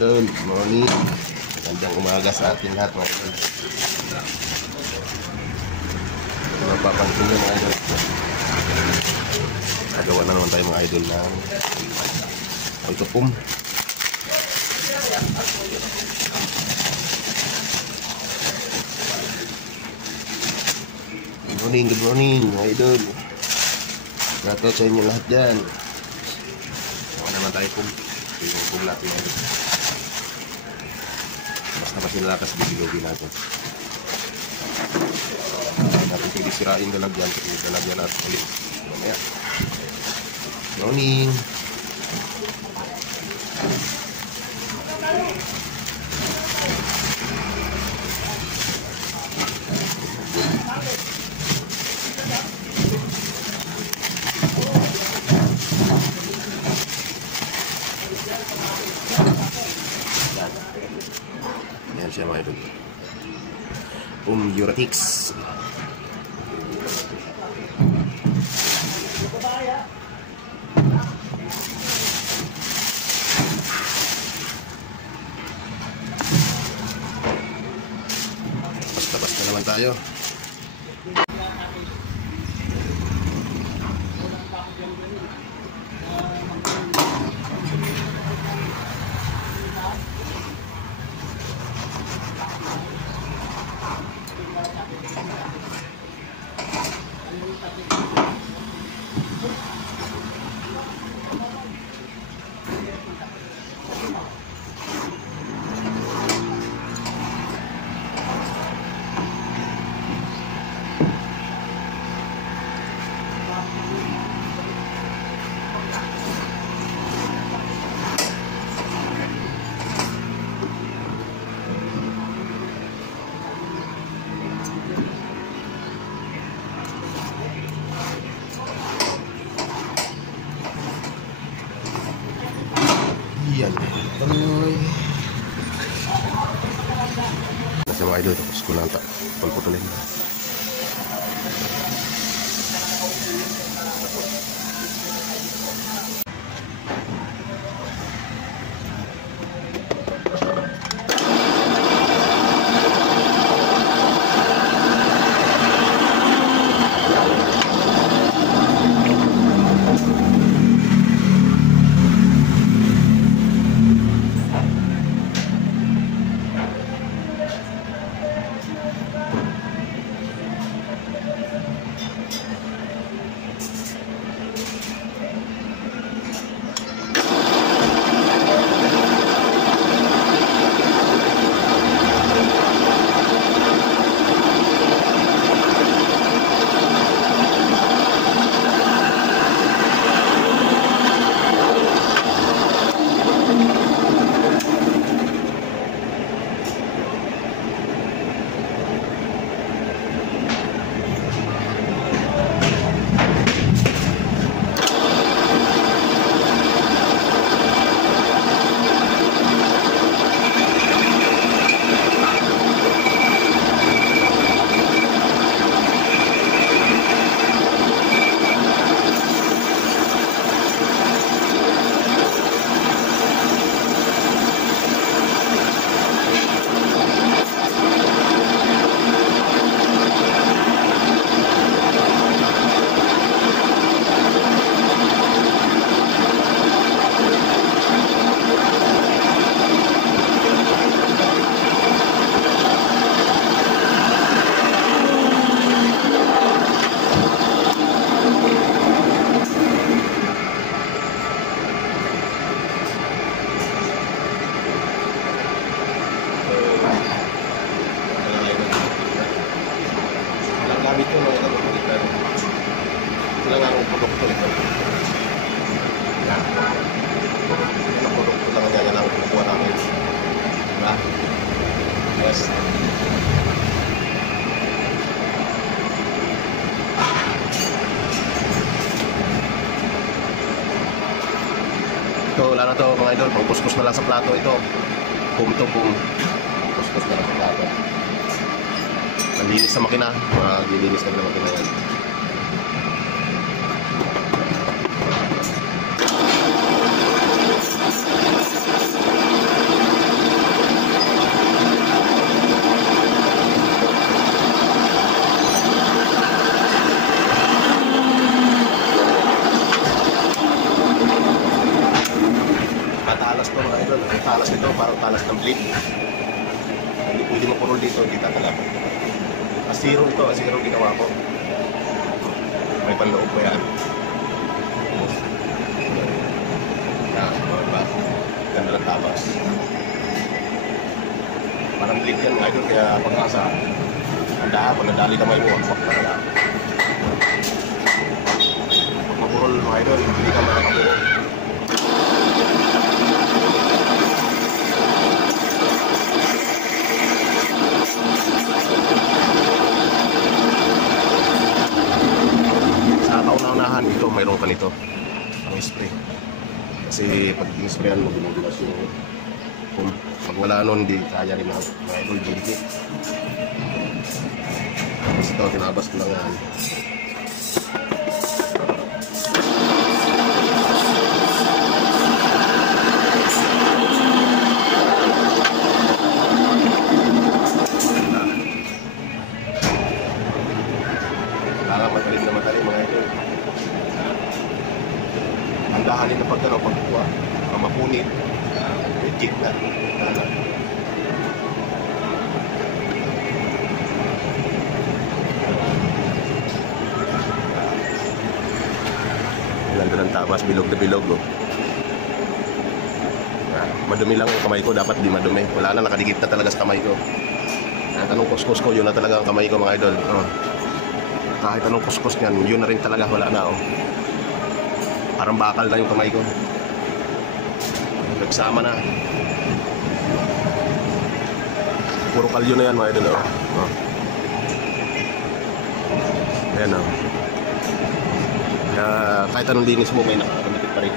idol, good morning. Magandang umaga sa ating lahat mga idol. Mapapansin nyo mga idol, nagawa na naman tayo mga idol ng autopum. Good morning mga idol. Shoutout sa inyo lahat dyan. Gawa naman tayo pum natin mga idol. Basta masinilakas bigilogin natin. Natin pwede sirain dalagyan. Dalagyan natin ulit. Mamaya. Morning. Yan siya mga idol. Eurotix. Basta-basta naman tayo. Yan. Nasa mga idol, tapos ko lang pagputulin. Lang ang produkto nito. Yan. Ang produkto lang yan ang kukuha namin. Diba? Yes. Ito, wala na ito mga idol. Pagkuskus na lang sa plato ito. Pum to pum. Kuskus na lang sa plato. Nalinis sa makina. Maglilinis na makina yan. ng bleed. Hindi pwede mapurol dito, hindi tatalab. Asiro ito, asiro ginawa ko. May panloob pa yan. Yan, diba? Ganda ng tabas. Parang bleed yan, idol, kaya pag-asa. Handa, kung nadali kamay mo, wak talaga. Pag mapurol, mga idol, hindi ka makakapurol. Sa kauna-unahan, ito, mayroon ka nito. Ang spray. Kasi pag in-sprayan mo, ginugulas yung pump. Pag wala nun, di kaya rin mga idol, didikit. Tapos ito, tinabas ko lang yan. Matalim na matalim mga idol. Ang dahanin na pagkuha, ang mapunit, legit na. Ganda ng tabas, bilog na bilog. Oh. Madumi lang yung kamay ko, dapat di madumi. Wala na, nakadikit na talaga sa kamay ko. Anong kuskus ko, yun na talaga ang kamay ko mga idol. Oh. Kahit anong kuskus niyan, yun na rin talaga, wala na. Oh. Parang bakal na yung kamay ko. Nagsama na. Puro kalyo na yan mga idol. Oh. Oh. Ayan o. Oh. Kahit anong linis mo, may nakakadikit pa rin.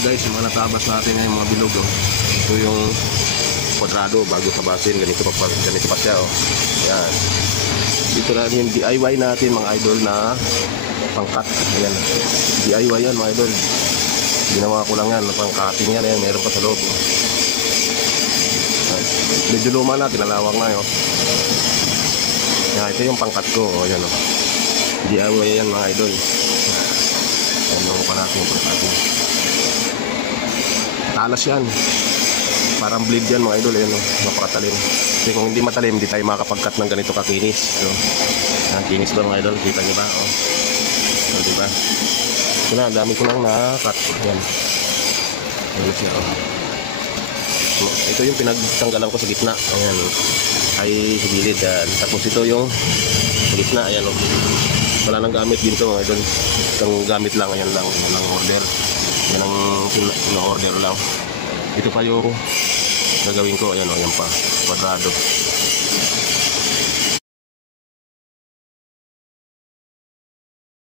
Guys, yung mga natabas natin yung mga bilog. Oh. Ito yung kwadrado bago tabasin. Ganito pa siya. Oh. Yan. Dito na yung DIY natin mga idol na pangkat. Ayan. DIY yan mga idol. Ginawa ko lang yan. Pangkating yan. Ayan. Meron pa sa loob. Oh. Medyo luma na. Tinalawak na. Oh. Yan. Ito yung pangkat ko. Oh. Ayan. Oh. DIY yan mga idol. Ayan. Luma pa natin yung pangkating. Talas yan. Parang bleed yan mga idol. Ayan, napakatalim. Kasi kung hindi matalim, hindi tayo makakapag-cut ng ganito kakinis. So, kinis ba mga idol? Kita nyo ba? Oh. So, diba? Ito na, dami ko nang na-cut. Ayan. Ayan siya. Oh. So, ito yung pinagtanggalan ko sa gitna. Ayan. Ay sa gilid. Ayan. Tapos ito yung sa gitna. Ayan. Oh. Wala nang gamit dito mga idol. Itong gamit lang. Ayan lang. Walang order. Yan ang pina-order lang. Ito pa yung gagawin ko. Ayan o, yan pa. Kwadrado.